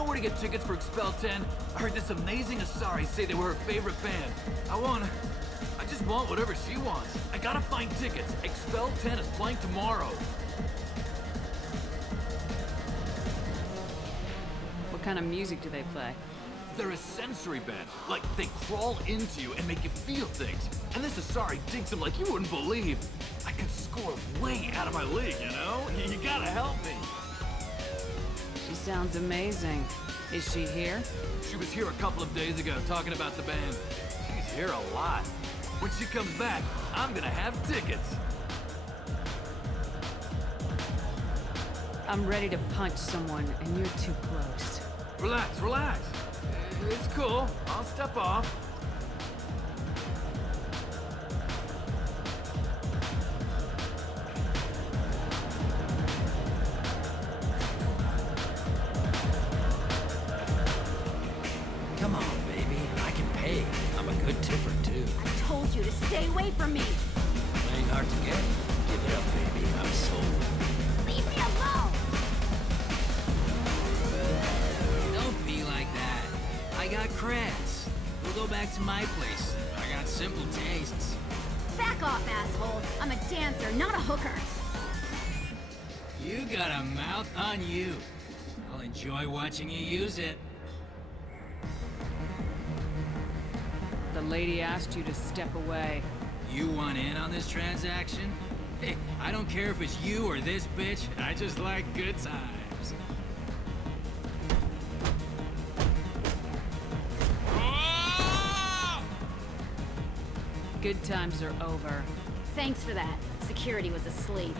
know where to get tickets for Expel 10? I heard this amazing Asari say they were her favorite band. I just want whatever she wants. I gotta find tickets. Expel 10 is playing tomorrow. What kind of music do they play? They're a sensory band. Like, they crawl into you and make you feel things. And this Asari digs them like you wouldn't believe. I could score way out of my league, you know? You gotta help me. She sounds amazing. Is she here? She was here a couple of days ago talking about the band. She's here a lot. When she comes back, I'm gonna have tickets. I'm ready to punch someone, and you're too close. Relax, relax. It's cool. I'll step off. Come on, baby. I can pay. I'm a good tipper, too. I told you to stay away from me! Playing hard to get? Give it up, baby. I'm sold. Leave me alone! Don't be like that. I got creds. We'll go back to my place. I got simple tastes. Back off, asshole! I'm a dancer, not a hooker! You got a mouth on you. I'll enjoy watching you use it. The lady asked you to step away. You want in on this transaction? Hey, I don't care if it's you or this bitch. I just like good times. Good times are over. Thanks for that. Security was asleep.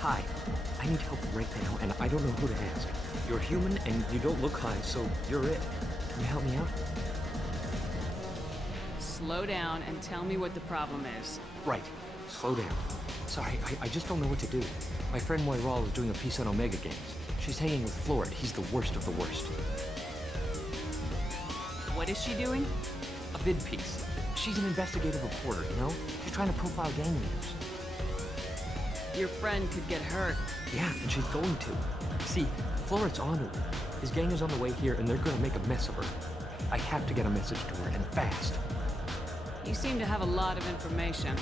Hi. I need help right now, and I don't know who to ask. You're human, and you don't look high, so you're it. Can you help me out? Slow down and tell me what the problem is. Right. Slow down. Sorry, I just don't know what to do. My friend Moiral is doing a piece on Omega Games. She's hanging with Florid. He's the worst of the worst. What is she doing? A vid piece. She's an investigative reporter, you know? She's trying to profile gang leaders. Your friend could get hurt. Yeah, and she's going to. See, Florid's on her. His gang is on the way here, and they're gonna make a mess of her. I have to get a message to her, and fast. You seem to have a lot of information.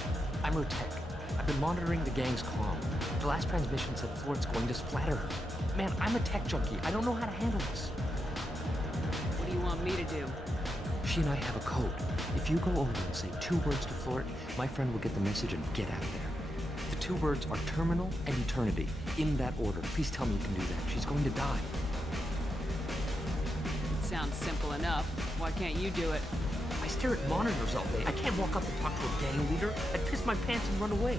I'm her tech. I've been monitoring the gang's comm. The last transmission said Florid's going to splatter her. Man, I'm a tech junkie. I don't know how to handle this. What do you want me to do? She and I have a code. If you go over and say 2 words to Florid, my friend will get the message and get out of there. The 2 words are terminal and eternity. In that order. Please tell me you can do that. She's going to die. It sounds simple enough. Why can't you do it? I stare at monitors all day. I can't walk up and talk to a gang leader. I'd piss my pants and run away.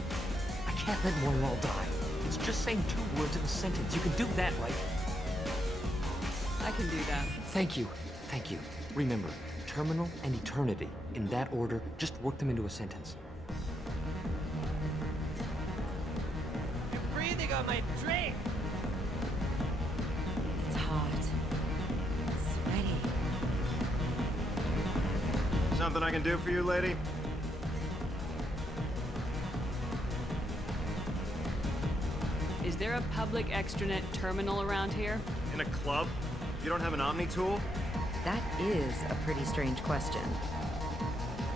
I can't let Moiral die. It's just saying 2 words in a sentence. You can do that, right? I can do that. Thank you. Thank you. Remember, terminal and eternity. In that order, just work them into a sentence. You're breathing on my drink! It's hot. Sweaty. Something I can do for you, lady? Is there a public extranet terminal around here? In a club? You don't have an Omni tool? That is a pretty strange question.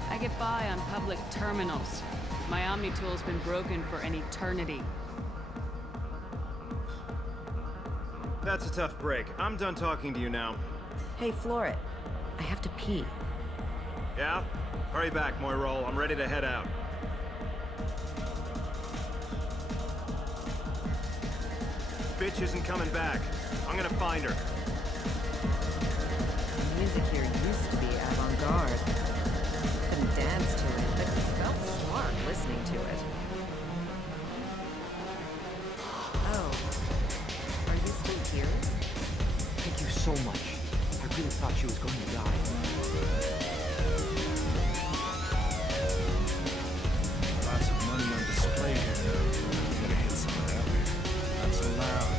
I get by on public terminals. My Omni tool's been broken for an eternity. That's a tough break. I'm done talking to you now. Hey, Florid. I have to pee. Yeah? Hurry back, Moiral. I'm ready to head out. Bitch isn't coming back. I'm gonna find her. The music here used to be avant-garde. Couldn't dance to it, but it felt smart listening to it. Oh. Are you still here? Thank you so much. I really thought she was going to die. Lots of money on display here. Gotta hit some of that later. Not so loud.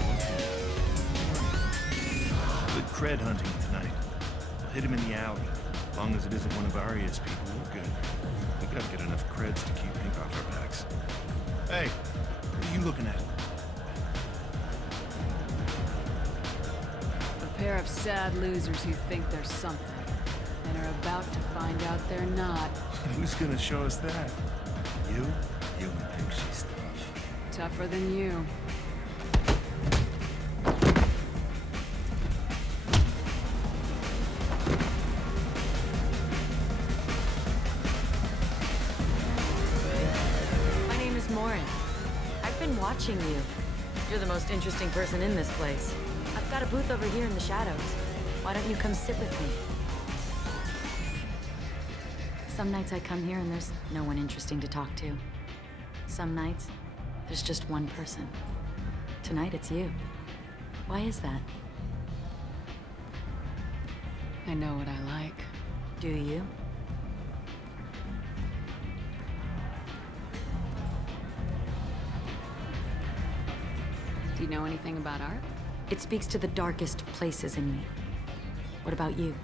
Good cred hunting tonight. We'll hit him in the alley. As long as it isn't one of Arya's people, we're good. We gotta get enough creds to keep ink off our backs. Hey, what are you looking at? A pair of sad losers who think they're something, and are about to find out they're not. Who's gonna show us that? You? You don't think she's tough. Tougher than you. My name is Morin. I've been watching you. You're the most interesting person in this place. I've got a booth over here in the shadows. Why don't you come sit with me? Some nights I come here and there's no one interesting to talk to. Some nights, there's just one person. Tonight it's you. Why is that? I know what I like. Do you? Do you know anything about art? It speaks to the darkest places in me. What about you?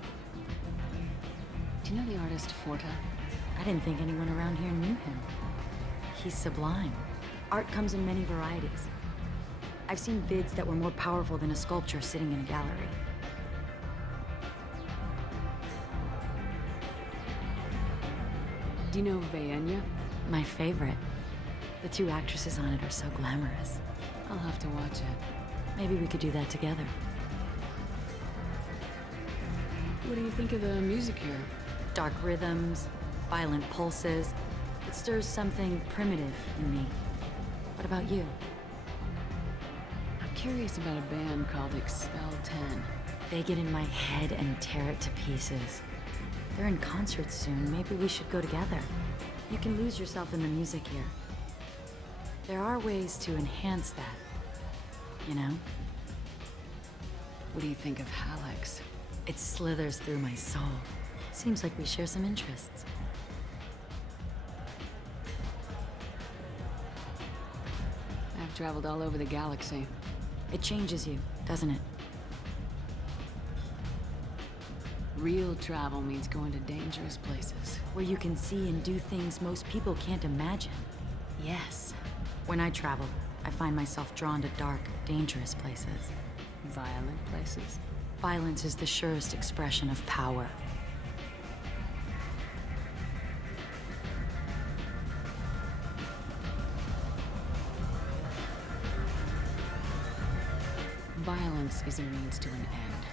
Do you know the artist Forta? I didn't think anyone around here knew him. He's sublime. Art comes in many varieties. I've seen vids that were more powerful than a sculpture sitting in a gallery. Do you know Vaenya? My favorite. The two actresses on it are so glamorous. I'll have to watch it. Maybe we could do that together. What do you think of the music here? Dark rhythms, violent pulses. It stirs something primitive in me. What about you? I'm curious about a band called Expel 10. They get in my head and tear it to pieces. They're in concert soon. Maybe we should go together. You can lose yourself in the music here. There are ways to enhance that, you know? What do you think of Hallex? It slithers through my soul. Seems like we share some interests. I've traveled all over the galaxy. It changes you, doesn't it? Real travel means going to dangerous places. Where you can see and do things most people can't imagine. Yes. When I travel, I find myself drawn to dark, dangerous places. Violent places. Violence is the surest expression of power. Violence is a means to an end.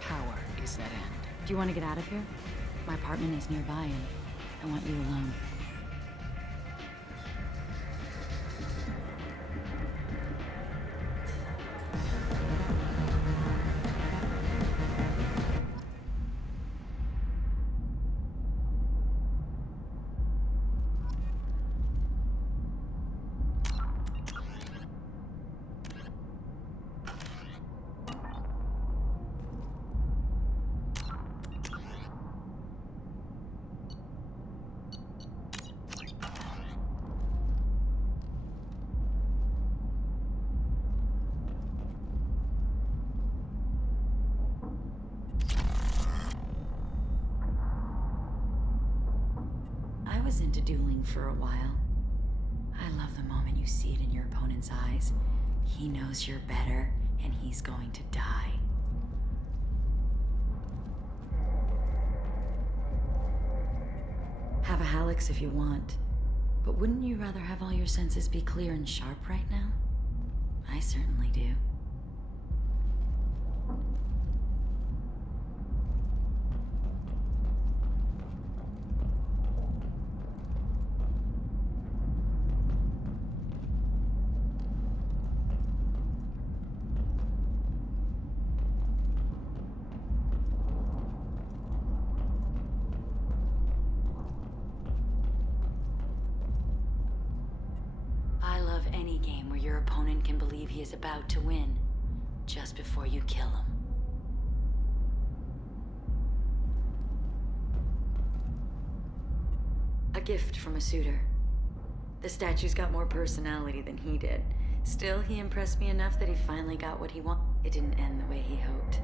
Power is that end. Do you want to get out of here? My apartment is nearby and I want you alone. I was into dueling for a while. I love the moment you see it in your opponent's eyes. He knows you're better, and he's going to die. Have a Hallex if you want. But wouldn't you rather have all your senses be clear and sharp right now? I certainly do. I love any game where your opponent can believe he is about to win, just before you kill him. gift from a suitor. The statue's got more personality than he did. Still, he impressed me enough that he finally got what he wanted. It didn't end the way he hoped.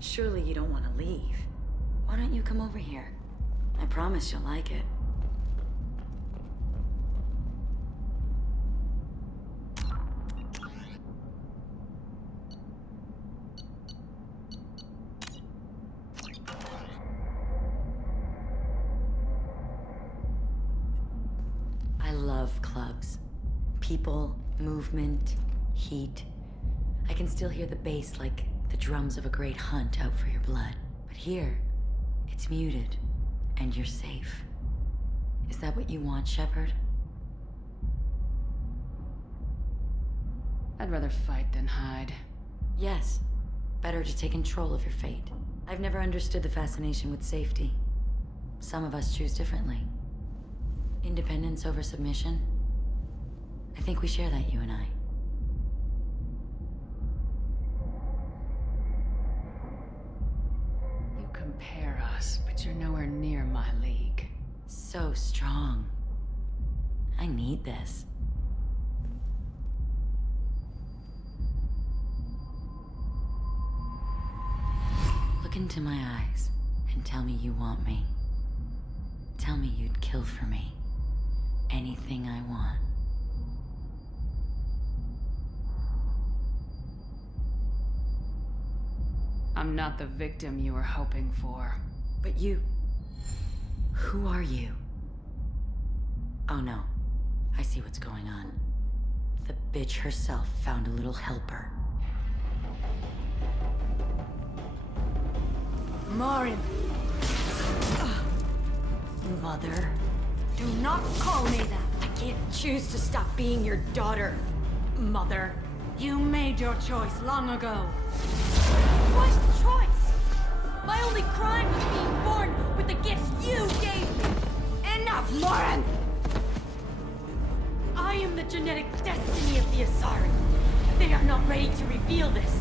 Surely you don't want to leave. Why don't you come over here? I promise you'll like it. I love clubs. People, movement, heat. I can still hear the bass like the drums of a great hunt out for your blood. But here, it's muted, and you're safe. Is that what you want, Shepard? I'd rather fight than hide. Yes. Better to take control of your fate. I've never understood the fascination with safety. Some of us choose differently. Independence over submission? I think we share that, you and I. You compare us, but you're nowhere near my league. So strong. I need this. Look into my eyes and tell me you want me. Tell me you'd kill for me. Anything I want. I'm not the victim you were hoping for. But you... Who are you? Oh no. I see what's going on. The bitch herself found a little helper. Morin! Mother. Do not call me that! I can't choose to stop being your daughter, Mother. You made your choice long ago. What choice? My only crime was being born with the gifts you gave me! Enough, Morin! I am the genetic destiny of the Asari. They are not ready to reveal this,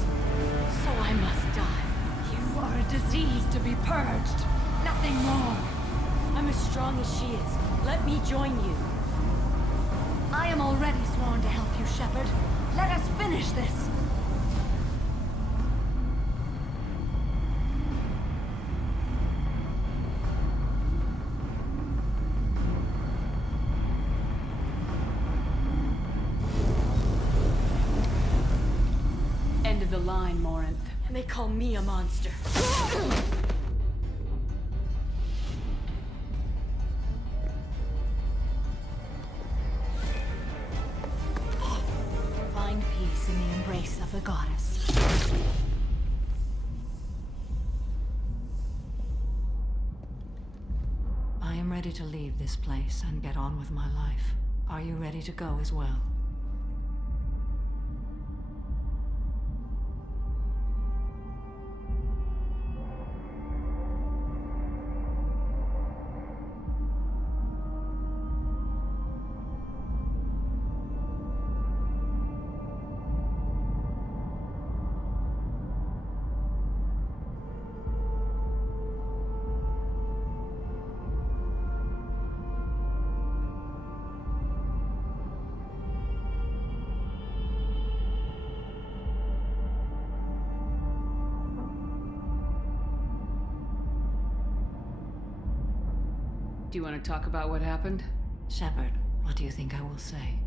so I must die. You are a disease to be purged. Nothing more. I'm as strong as she is. Let me join you. I am already sworn to help you, Shepard. Let us finish this. End of the line, Morinth. And they call me a monster. Find peace in the embrace of the goddess. I am ready to leave this place and get on with my life. Are you ready to go as well? Do you want to talk about what happened? Shepard, what do you think I will say?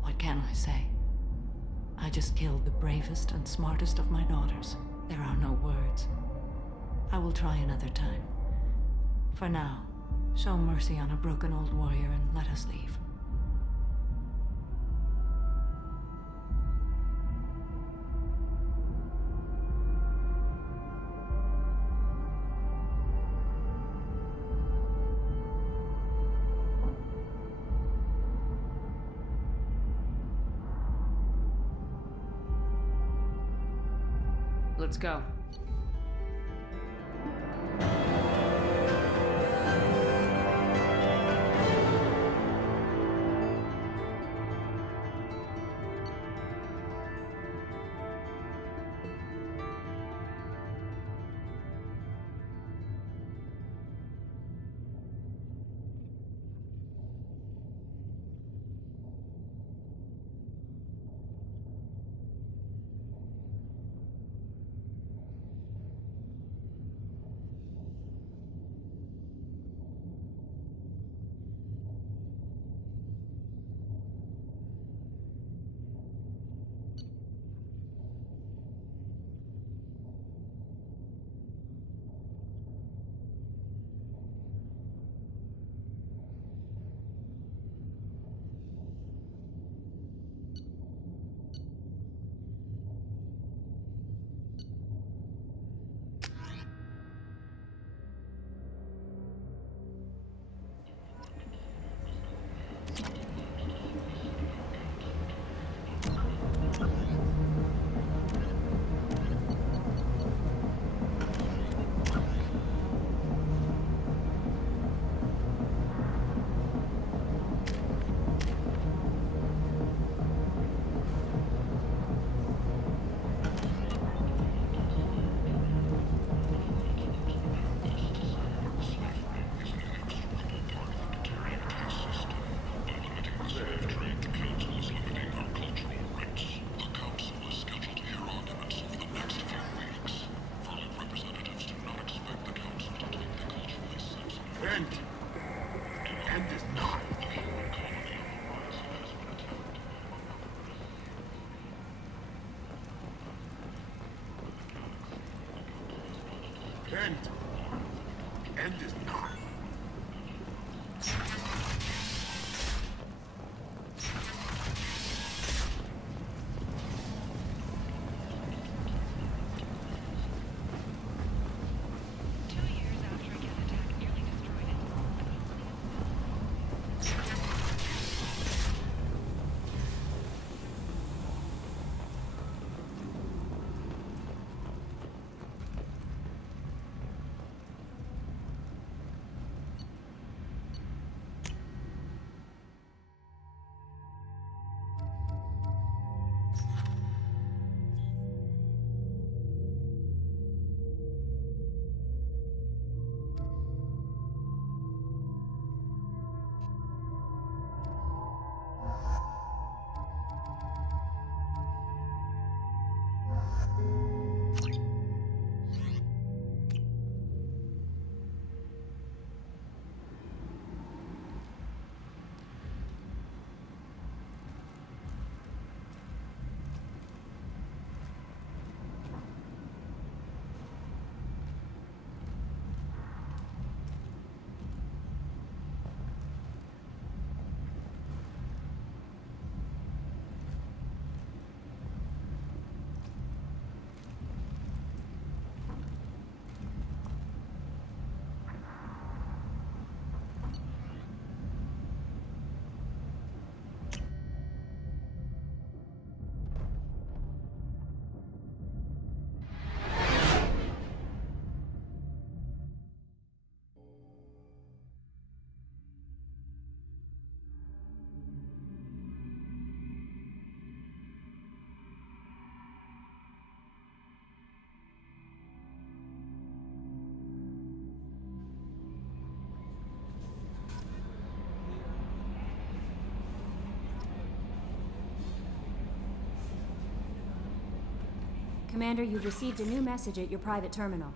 What can I say? I just killed the bravest and smartest of my daughters. There are no words. I will try another time. For now, show mercy on a broken old warrior and let us leave. Let's go. end. The end is nigh. Commander, you've received a new message at your private terminal.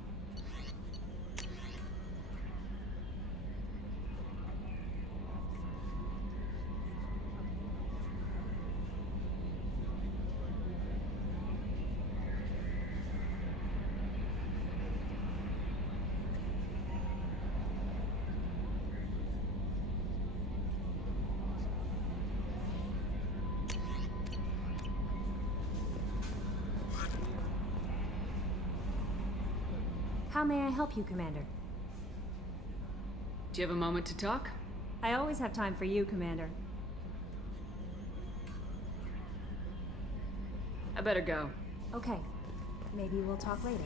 How may I help you, Commander? Do you have a moment to talk? I always have time for you, Commander. I better go. Okay. Maybe we'll talk later.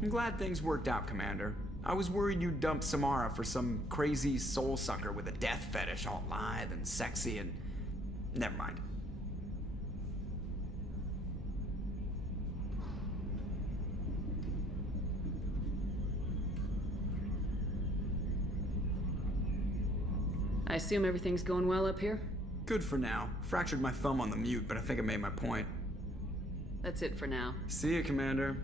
I'm glad things worked out, Commander. I was worried you'd dump Samara for some crazy soul sucker with a death fetish all lithe and sexy and... Never mind. I assume everything's going well up here? Good for now. Fractured my thumb on the mute, but I think I made my point. That's it for now. See you, Commander.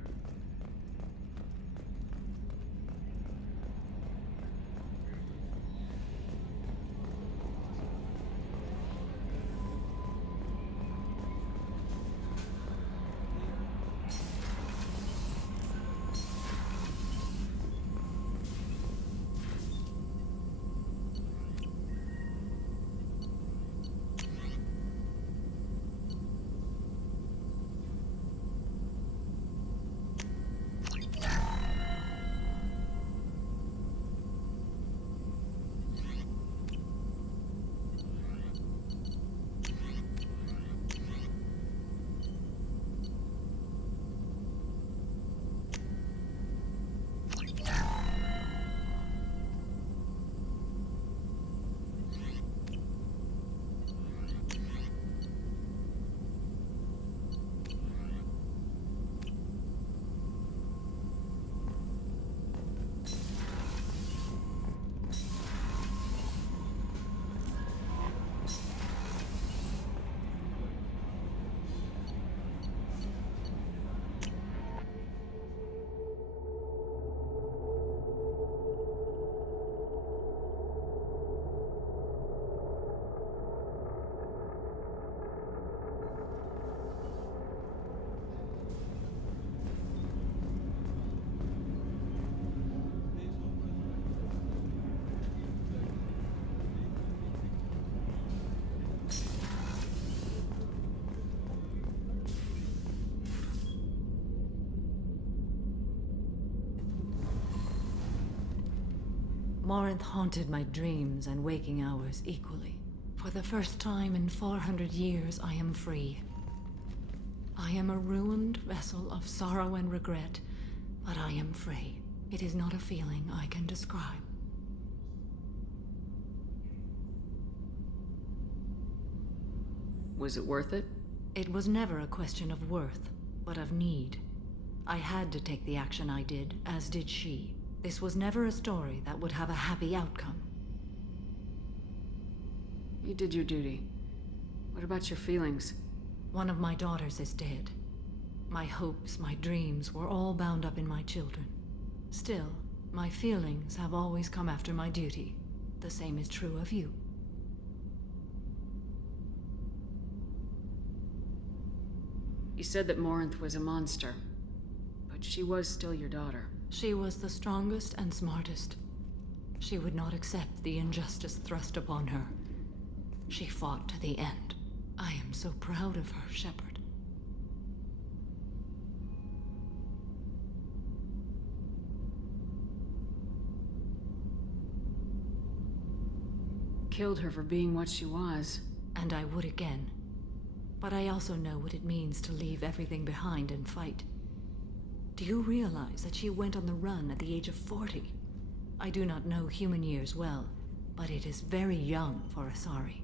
Morinth haunted my dreams and waking hours equally. For the first time in 400 years, I am free. I am a ruined vessel of sorrow and regret, but I am free. It is not a feeling I can describe. Was it worth it? It was never a question of worth, but of need. I had to take the action I did, as did she. This was never a story that would have a happy outcome. You did your duty. What about your feelings? One of my daughters is dead. My hopes, my dreams were all bound up in my children. Still, my feelings have always come after my duty. The same is true of you. You said that Morinth was a monster, but she was still your daughter. She was the strongest and smartest. She would not accept the injustice thrust upon her. She fought to the end. I am so proud of her, Shepard. Killed her for being what she was. And I would again. But I also know what it means to leave everything behind and fight. Do you realize that she went on the run at the age of 40? I do not know human years well, but it is very young for Asari.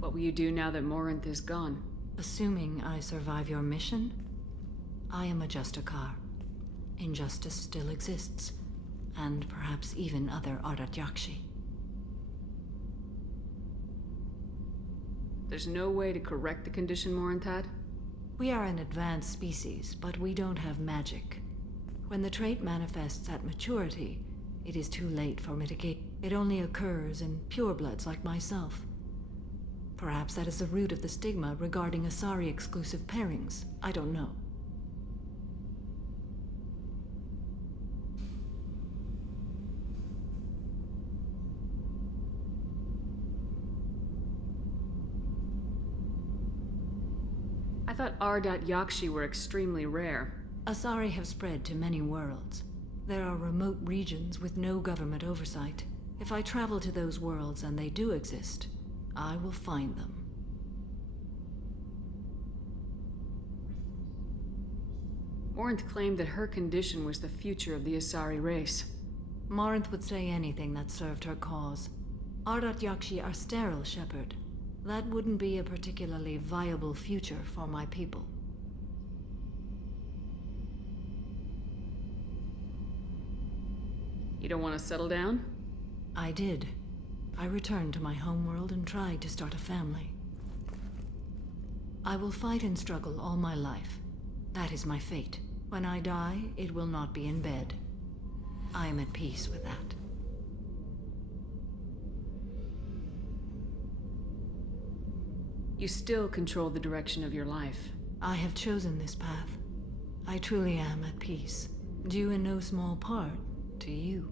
What will you do now that Morinth is gone? Assuming I survive your mission, I am a Justicar. Injustice still exists, and perhaps even other Ardat Yakshi. There's no way to correct the condition Morinth had? We are an advanced species, but we don't have magic. When the trait manifests at maturity, it is too late for mitigation. It only occurs in purebloods like myself. Perhaps that is the root of the stigma regarding Asari-exclusive pairings. I don't know. I thought Ardat Yakshi were extremely rare. Asari have spread to many worlds. There are remote regions with no government oversight. If I travel to those worlds and they do exist, I will find them. Morinth claimed that her condition was the future of the Asari race. Morinth would say anything that served her cause. Ardat Yakshi are sterile, Shepard. That wouldn't be a particularly viable future for my people. You don't want to settle down? I did. I returned to my homeworld and tried to start a family. I will fight and struggle all my life. That is my fate. When I die, it will not be in bed. I am at peace with that. You still control the direction of your life. I have chosen this path. I truly am at peace, due in no small part to you.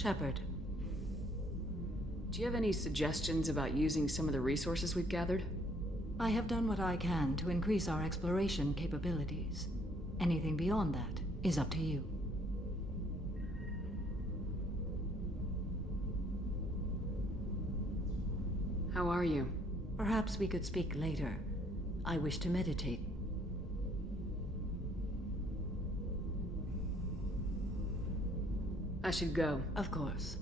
Shepard. Do you have any suggestions about using some of the resources we've gathered? I have done what I can to increase our exploration capabilities. Anything beyond that is up to you. How are you? Perhaps we could speak later. I wish to meditate. I should go. Of course.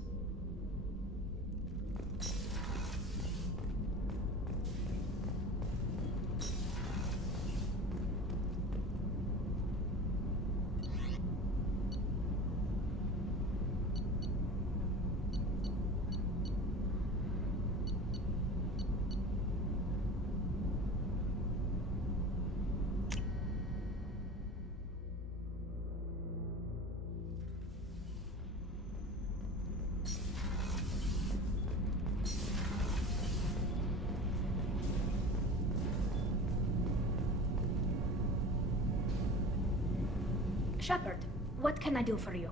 Shepard, what can I do for you?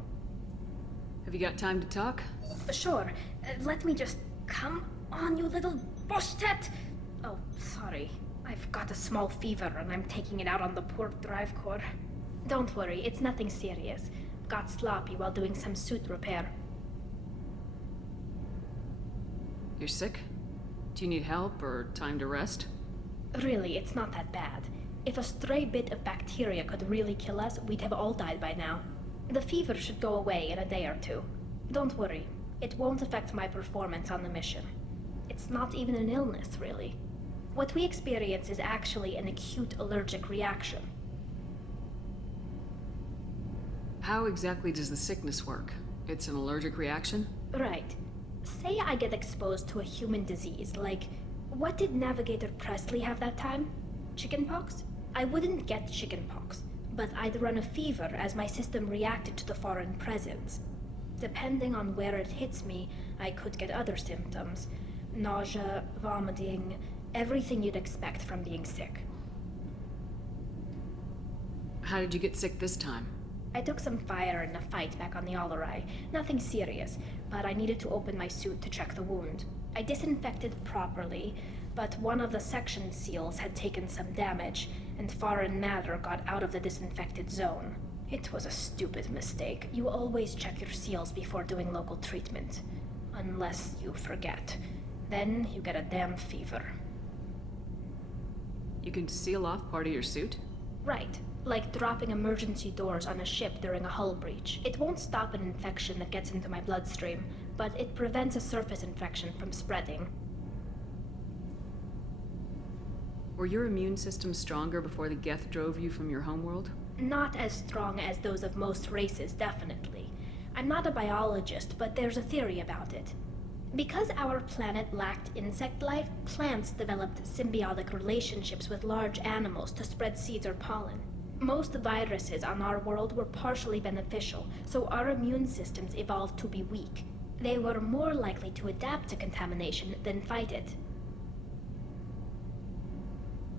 Have you got time to talk? Sure. Let me just... Come on, you little boshtet! Oh, sorry. I've got a small fever and I'm taking it out on the poor drive core. Don't worry, it's nothing serious. Got sloppy while doing some suit repair. You're sick? Do you need help or time to rest? Really, it's not that bad. If a stray bit of bacteria could really kill us, we'd have all died by now. The fever should go away in a day or two. Don't worry, it won't affect my performance on the mission. It's not even an illness, really. What we experience is actually an acute allergic reaction. How exactly does the sickness work? It's an allergic reaction? Right. Say I get exposed to a human disease, like... What did Navigator Presley have that time? Chickenpox? I wouldn't get chickenpox, but I'd run a fever as my system reacted to the foreign presence. Depending on where it hits me, I could get other symptoms. Nausea, vomiting, everything you'd expect from being sick. How did you get sick this time? I took some fire in a fight back on the Allerai. Nothing serious, but I needed to open my suit to check the wound. I disinfected properly, but one of the section seals had taken some damage, and foreign matter got out of the disinfected zone. It was a stupid mistake. You always check your seals before doing local treatment. Unless you forget. Then you get a damn fever. You can seal off part of your suit? Right. Like dropping emergency doors on a ship during a hull breach. It won't stop an infection that gets into my bloodstream, but it prevents a surface infection from spreading. Were your immune system stronger before the Geth drove you from your homeworld? Not as strong as those of most races, definitely. I'm not a biologist, but there's a theory about it. Because our planet lacked insect life, plants developed symbiotic relationships with large animals to spread seeds or pollen. Most viruses on our world were partially beneficial, so our immune systems evolved to be weak. They were more likely to adapt to contamination than fight it.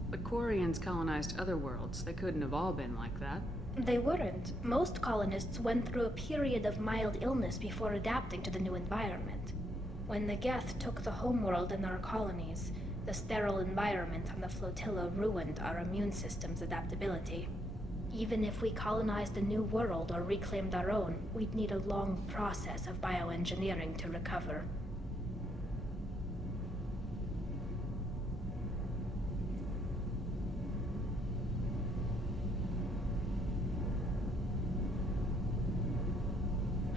But Quarians colonized other worlds. They couldn't have all been like that. They weren't. Most colonists went through a period of mild illness before adapting to the new environment. When the Geth took the homeworld and our colonies, the sterile environment on the flotilla ruined our immune system's adaptability. Even if we colonized a new world or reclaimed our own, we'd need a long process of bioengineering to recover.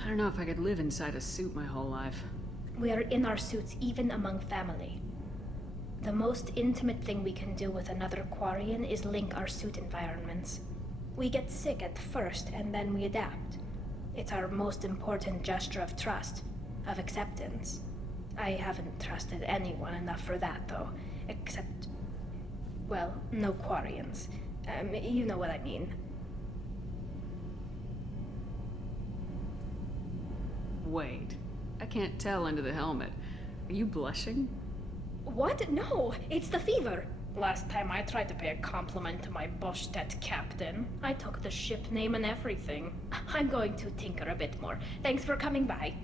I don't know if I could live inside a suit my whole life. We are in our suits even among family. The most intimate thing we can do with another Quarian is link our suit environments. We get sick at first, and then we adapt. It's our most important gesture of trust, of acceptance. I haven't trusted anyone enough for that, though. Except... well, no Quarians. You know what I mean. Wait. I can't tell under the helmet. Are you blushing? What? No, it's the fever. Last time I tried to pay a compliment to my Boshtet captain, I took the ship name and everything. I'm going to tinker a bit more. Thanks for coming by.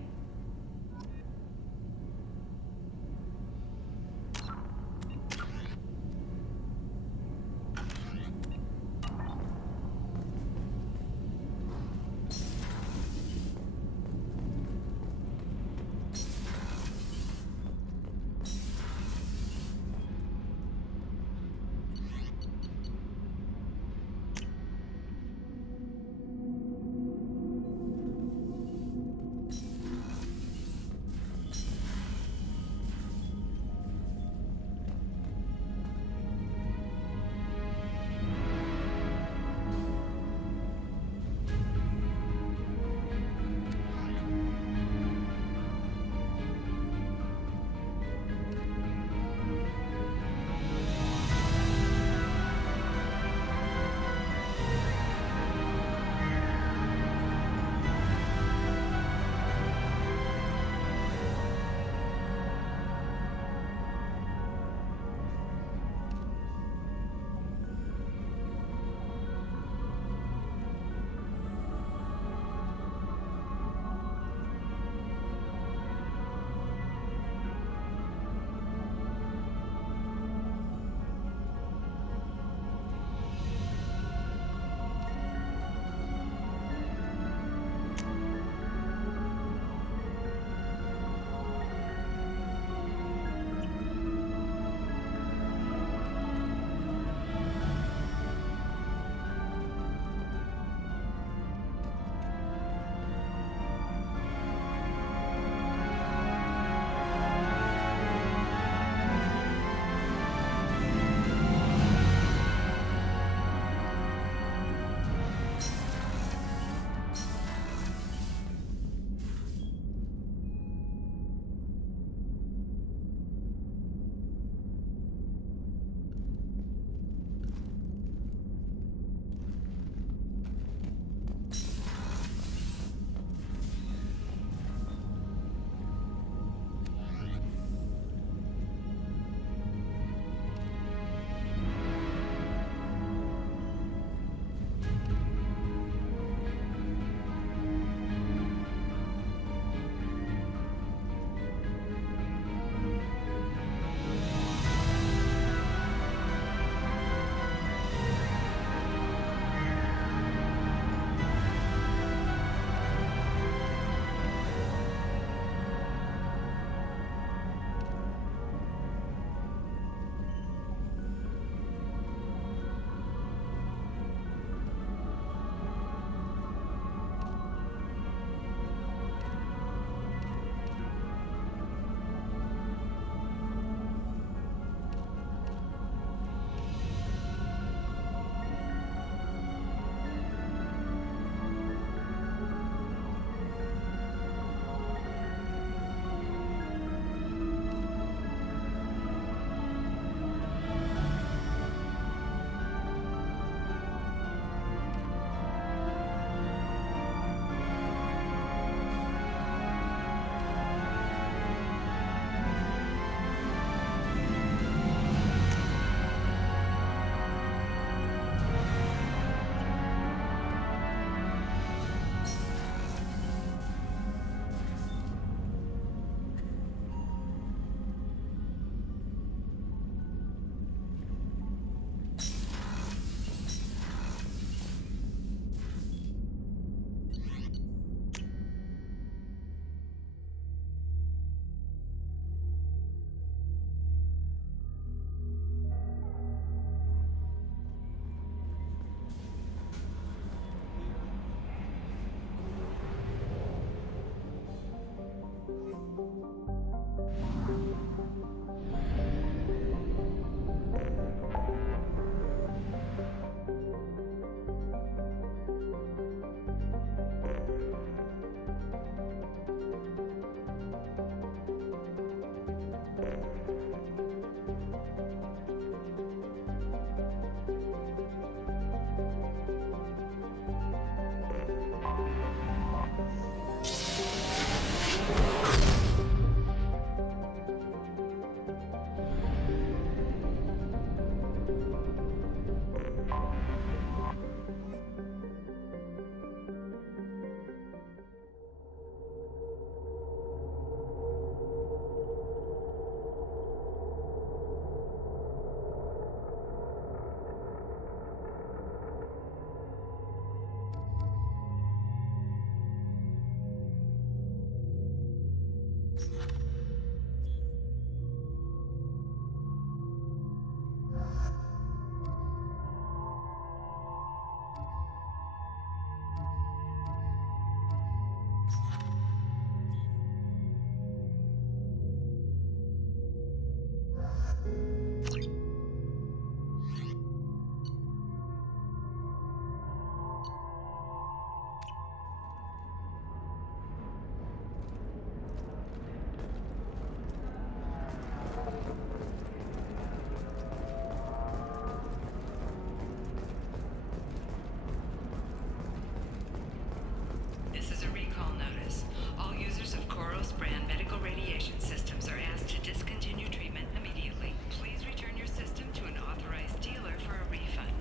This is a recall notice. All users of Koros brand medical radiation systems are asked to discontinue treatment immediately. Please return your system to an authorized dealer for a refund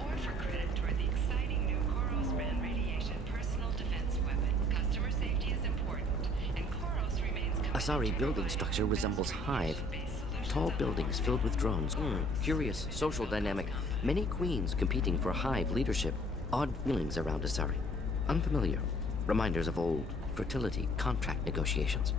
or for credit toward the exciting new Koros brand radiation personal defense weapon. Customer safety is important, and Koros remains Asari building structure resembles Hive. Tall buildings filled with drones. Curious social dynamic. Many queens competing for Hive leadership. Odd feelings around Asari. Unfamiliar. Reminders of old fertility contract negotiations.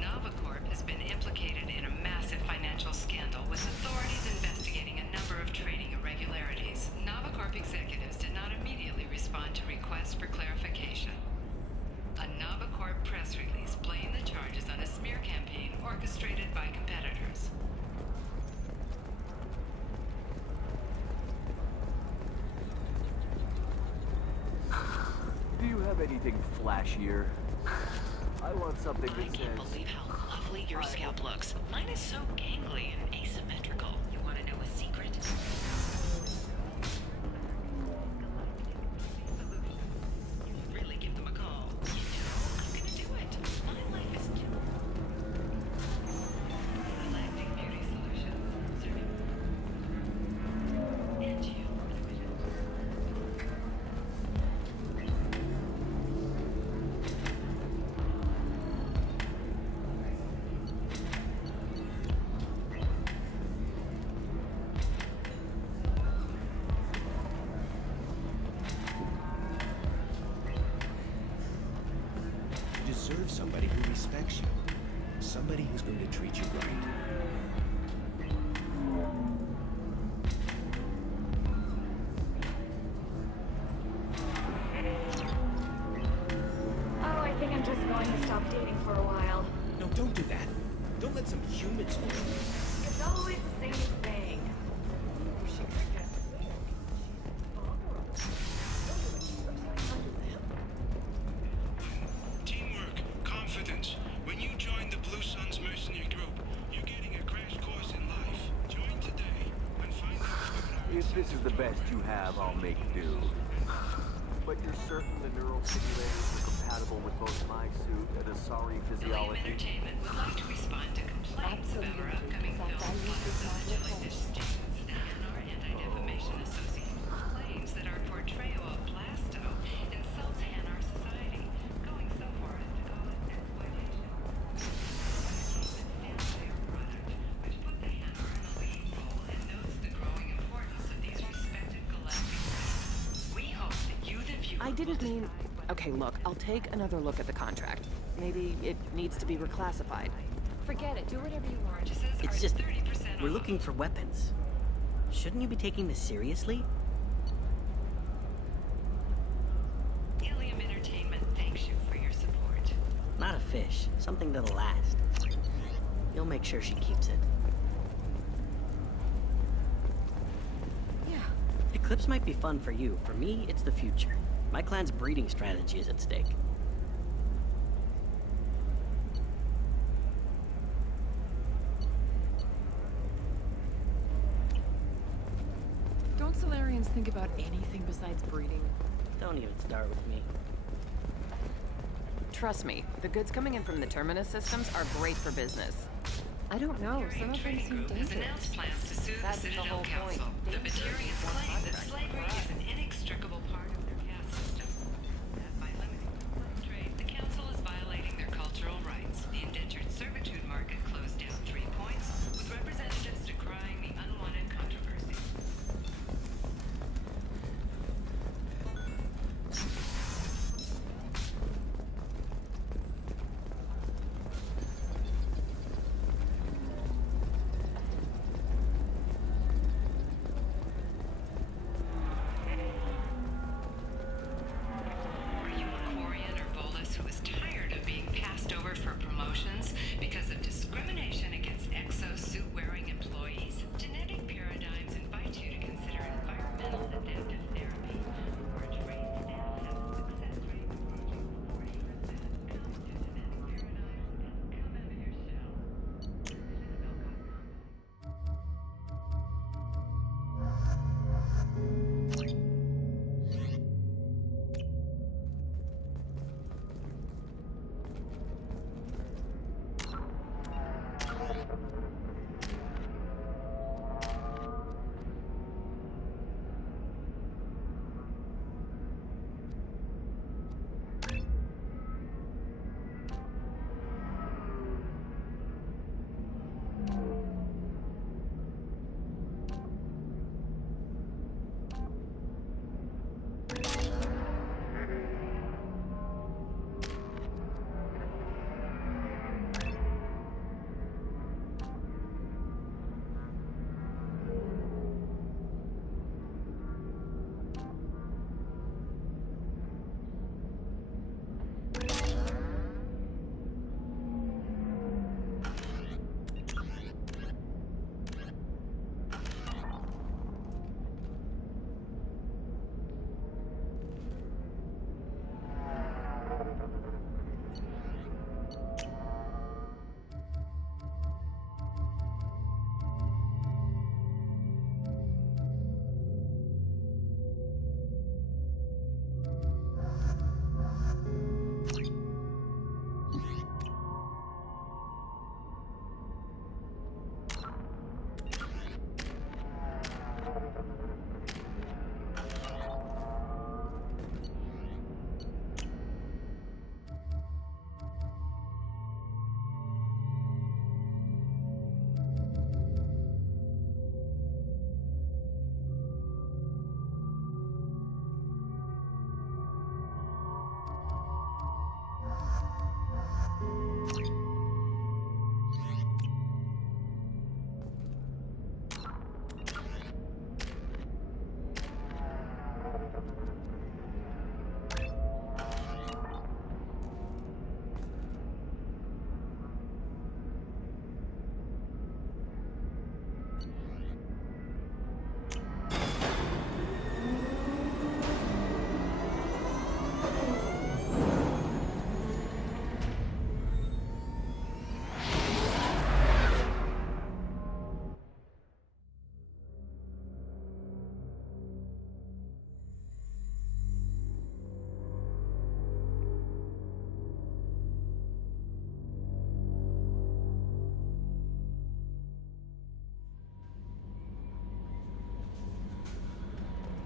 Novacorp has been implicated in a massive financial scandal with authorities investigating a number of trading irregularities. Novacorp executives did not immediately respond to requests for clarification. A Novacorp press release blamed the charges on a smear campaign orchestrated by competitors. Do you have anything flashier? I want something that I can't believe how lovely your scalp looks. Mine is so gangly and asymmetrical. You want to know a secret? Really give them a call. You know, I'm gonna do it. My life is Galactic Beauty Solutions. Serving. And you. You deserve somebody who respects you. Somebody who's going to treat you right. Oh, I think I'm just going to stop dating for a while. No, don't do that. Don't let some humans hold you. It's always the same thing. Teamwork, confidence. When you join the Blue Suns mercenary group, you're getting a crash course in life. Join today and find out. If this is the best you have, I'll make do. But you're certain the neural simulators are compatible with both my suit and Asari William physiology? Entertainment would like to respond to complaints about our upcoming film, Foxes and the Jellyfish Stings. The NR Anti-Defamation Association claims that our portrayal of Blasto insults Hanar society, going so far as to call it exploitation. Entertainment stands by our product, which put the Hanar in a lead role and notes the growing importance of these respected galactic races. We hope that you, the viewer, I didn't mean... Okay, look, I'll take another look at the contract. Maybe it needs to be reclassified. Forget it. Do whatever you want. It's just, we're looking for weapons. Shouldn't you be taking this seriously? Ilium Entertainment thanks you for your support. Not a fish. Something that'll last. You'll make sure she keeps it. Yeah. Eclipse might be fun for you. For me, it's the future. My clan's breeding strategy is at stake. Centurions think about anything besides breeding? Don't even start with me. Trust me, the goods coming in from the Terminus systems are great for business. I don't know, some of them seem Has dangerous. announced plans to sue the That's the Citadel whole point. Council. The Dangerous. Batarians claim that slavery is an inextricable part of their caste system. That by limiting the slave trade, the council is violating their cultural rights. The indentured servitude market closed down 3 points, with representatives decrying the unwanted controversy. Are you a Quarian or Volus who is tired of being passed over for promotions because of discrimination against exosuit-wearing employees? Genetic paradigms invite you to consider environmental adaptive therapy. Where trained staff have a success rate approaching 40%. Come to genetic paradigms and come out of your shell.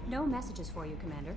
No messages for you, Commander.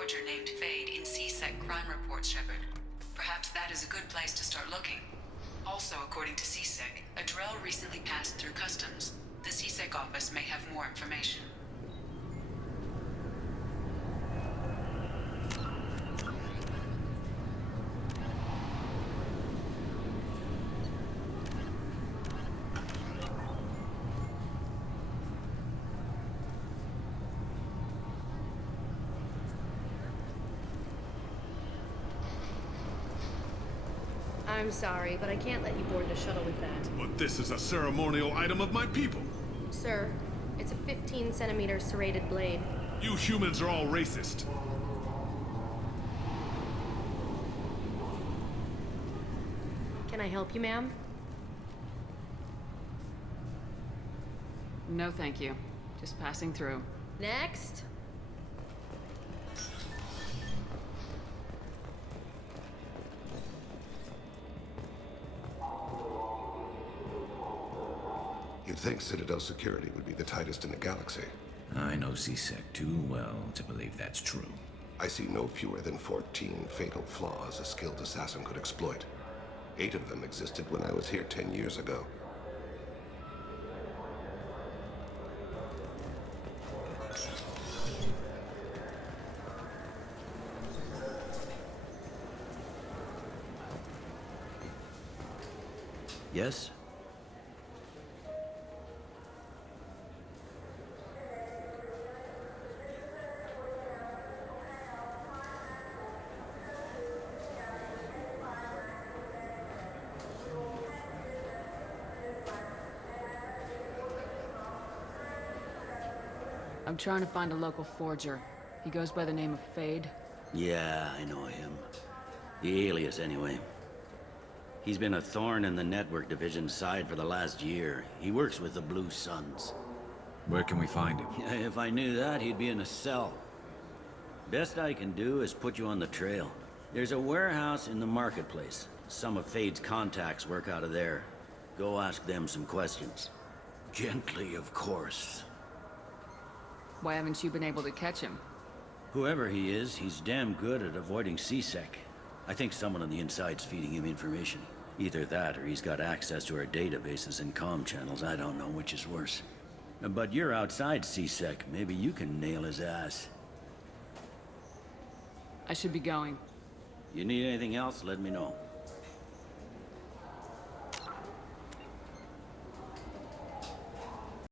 forger named Fade in C-Sec crime reports, Shepard. Perhaps that is a good place to start looking. Also, according to C-Sec, a Drell recently passed through customs. The C-Sec office may have more information. I'm sorry, but I can't let you board the shuttle with that. But this is a ceremonial item of my people. Sir, it's a 15-centimeter serrated blade. You humans are all racist. Can I help you, ma'am? No, thank you. Just passing through. Next. You'd think Citadel security would be the tightest in the galaxy. I know C-Sec too well to believe that's true. I see no fewer than 14 fatal flaws a skilled assassin could exploit. 8 of them existed when I was here 10 years ago. Yes? I'm trying to find a local forger. He goes by the name of Fade. Yeah, I know him. The alias, anyway. He's been a thorn in the network division's side for the last year. He works with the Blue Suns. Where can we find him? If I knew that, he'd be in a cell. Best I can do is put you on the trail. There's a warehouse in the marketplace. Some of Fade's contacts work out of there. Go ask them some questions. Gently, of course. Why haven't you been able to catch him? Whoever he is, he's damn good at avoiding C-Sec. I think someone on the inside's feeding him information. Either that, or he's got access to our databases and comm channels. I don't know which is worse. But you're outside C-Sec. Maybe you can nail his ass. I should be going. You need anything else, let me know.